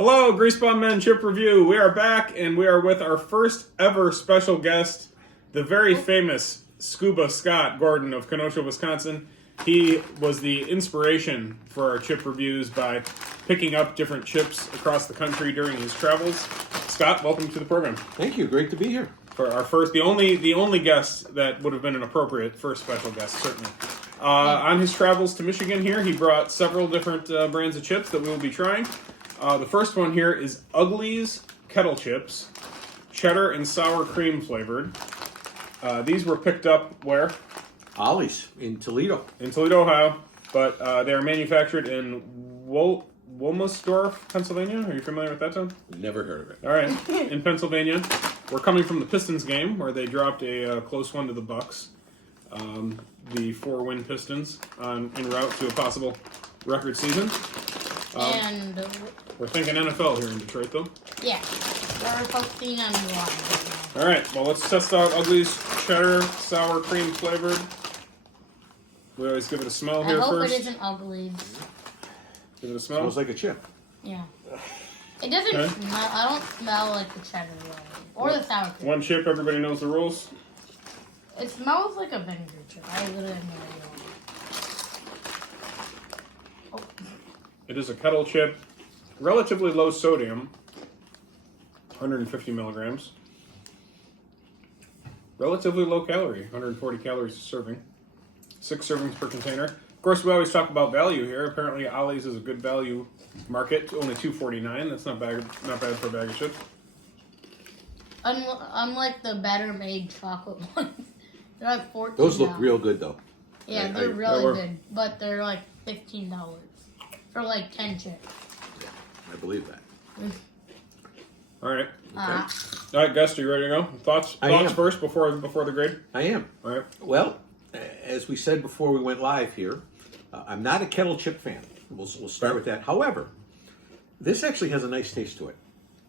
Hello, Griesbaum Men Chip Review. We are back, and we are with our first ever special guest, the very famous Scuba Scott Gordon of Kenosha, Wisconsin. He was the inspiration for our chip reviews by picking up different chips across the country during his travels. Scott, welcome to the program. Thank you. Great to be here. For our first, the only guest that would have been an appropriate first special guest, certainly. On his travels to Michigan here, he brought several different brands of chips that we will be trying. The first one here is Uglies kettle chips, cheddar and sour cream flavored. These were picked up where? Ollie's in Toledo. In Toledo, Ohio, but they are manufactured in Womelsdorf, Pennsylvania. Are you familiar with that town? Never heard of it. All right, in Pennsylvania. We're coming from the Pistons game where they dropped a close one to the Bucks. The 4-win Pistons en route to a possible record season. And We're thinking NFL here in Detroit, though. yeah, we're focusing on one. All right, well, let's test out Uglies cheddar sour cream flavored. We always give it a smell I here hope first. it isn't Uglies. Give it a smell. Smells like a chip. Yeah. It doesn't Okay. smell. I don't smell like the cheddar really, or the sour cream. One chip, everybody knows the rules. It smells like a vinegar chip. I literally have no idea. Oh, It is a kettle chip, relatively low sodium, 150 milligrams. Relatively low calorie, 140 calories a serving. 6 servings per container. Of course, we always talk about value here. Apparently, Ollie's is a good value market. Only $2.49. That's not bad for a bag of chips. unlike the better made chocolate ones, they're like $14. Those look real good, though. Yeah, I- they're I- really good, but they're like $15 for like 10 chips. I believe that. All right. Uh, All right, Gus, are you ready to go? Thoughts I am. first before the grade? I am. All right. Well, as we said before we went live here, I'm not a kettle chip fan. We'll start with that. However, this actually has a nice taste to it.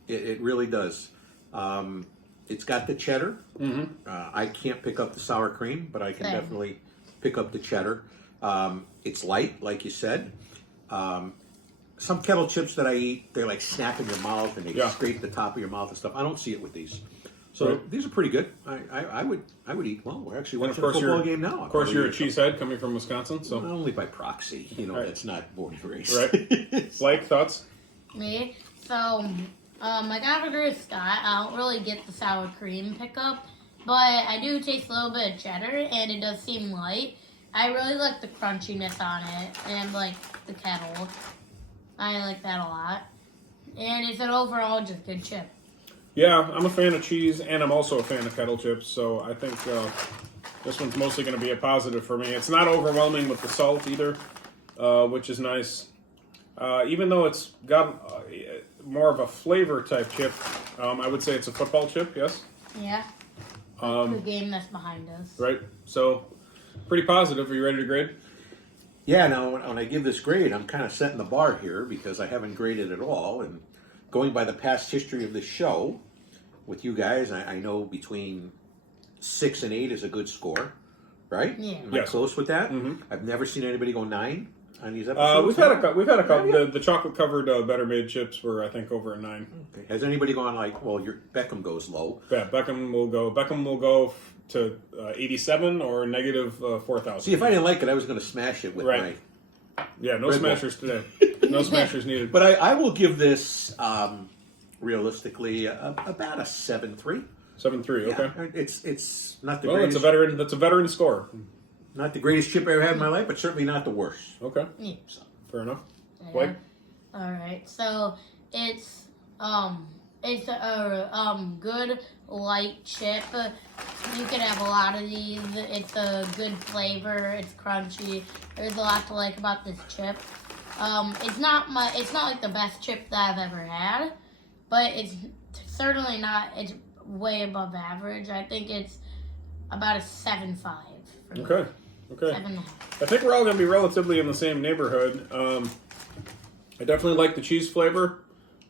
It really does. It's got the cheddar. Mm-hmm. I can't pick up the sour cream, but I can Same. definitely pick up the cheddar. It's light, like you said. Some kettle chips that I eat, they like snap in your mouth and they Yeah. scrape the top of your mouth and stuff. I don't see it with these. So Right. these are pretty good. I would eat. Well, we're actually And of watching a course, football game now. Of course, you're a cheesehead coming from Wisconsin, so. Only by proxy. You know, Right. that's not born and raised. Right. Blake, thoughts? Me. So, I gotta agree with Scott. I don't really get the sour cream pickup, but I do taste a little bit of cheddar, and it does seem light. I really like the crunchiness on it, and like the kettle. I like that a lot. And it's an overall just good chip. Yeah, I'm a fan of cheese, and I'm also a fan of kettle chips, so I think this one's mostly going to be a positive for me. It's not overwhelming with the salt either, which is nice. Even though it's got more of a flavor type chip, I would say it's a football chip, yes? Yeah. The game that's behind us. Right? So, pretty positive. Are you ready to grade? Yeah, now when I give this grade, I'm kind of setting the bar here because I haven't graded at all. And going by the past history of this show with you guys, I know between 6 and 8 is a good score, right? Yeah. Am I Yes. close with that? Mhm. I've never seen anybody go 9 on these episodes. We've had a couple. Yeah. The chocolate covered better made chips were, I think, over a 9. Okay. Has anybody gone like, well, your Beckham goes low? Yeah, Beckham will go to 87 or negative 4,000. See, if I didn't like it, I was going to smash it with Right. Yeah, no Red Bull. smashers today. No smashers needed. But I will give this, realistically, about a 7.3. 7-3. Okay. Yeah, it's not the Well, greatest. that's a veteran score. Not the greatest chip I ever had in my life, but certainly not the worst. Okay, Yeah. fair enough. Yeah. Blake? All right. So it's a good light chip. You can have a lot of these. It's a good flavor. It's crunchy. There's a lot to like about this chip. It's not like the best chip that I've ever had, but it's certainly not. It's way above average. I think it's about a 7.5. For me. Okay. 7.5. I think we're all going to be relatively in the same neighborhood. I definitely like the cheese flavor.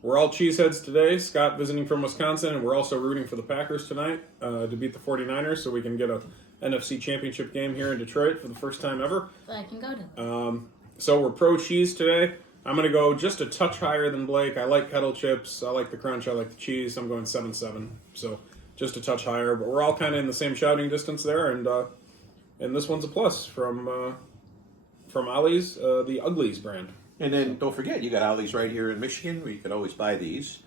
We're all cheeseheads today. Scott visiting from Wisconsin, and we're also rooting for the Packers tonight to beat the 49ers so we can get a NFC championship game here in Detroit for the first time ever. So I can go to. So we're pro cheese today. I'm going to go just a touch higher than Blake. I like kettle chips. I like the crunch. I like the cheese. I'm going 7.7. So just a touch higher. But we're all kind of in the same shouting distance there. And this one's a plus from Ollie's, the Uglies brand. And then don't forget, you got Ollie's right here in Michigan, where you could always buy these.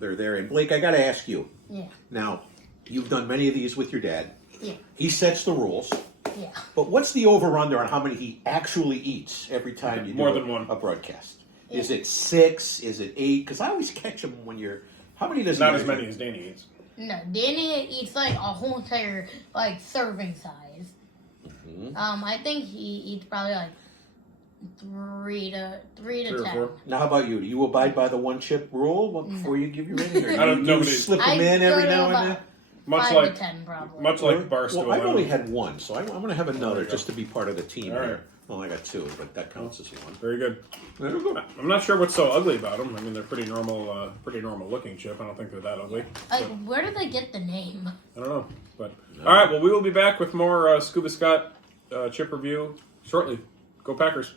They're there. And Blake, I got to ask you. Yeah. Now, you've done many of these with your dad. Yeah. He sets the rules. Yeah. But what's the over-under on how many he actually eats every time you do More than one. a broadcast? Is it 6? Is it 8? Because I always catch him when you're... How many does he Not eat? as many as Danny eats. No, Danny eats like a whole entire like serving size. Mm-hmm. I think he eats probably like 3 to 3 or 10. 4. Now, how about you? Do you abide by the one-chip rule before you give your rating? Or I don't- do you nobody- slip I them in every go to now and about then? Much 5 like to 10 probably. much like Barstool. Well, I've I only don't- had one, so I'm going to have another There you just go. to be part of the team All right. here. Well, I got 2, but that counts as one. Very good. There we go. I'm not sure what's so ugly about them. I mean, they're pretty normal looking chip. I don't think they're that ugly. Like, where did they get the name? I don't know. But all right, well, we will be back with more Scuba Scott chip review shortly. Go Packers.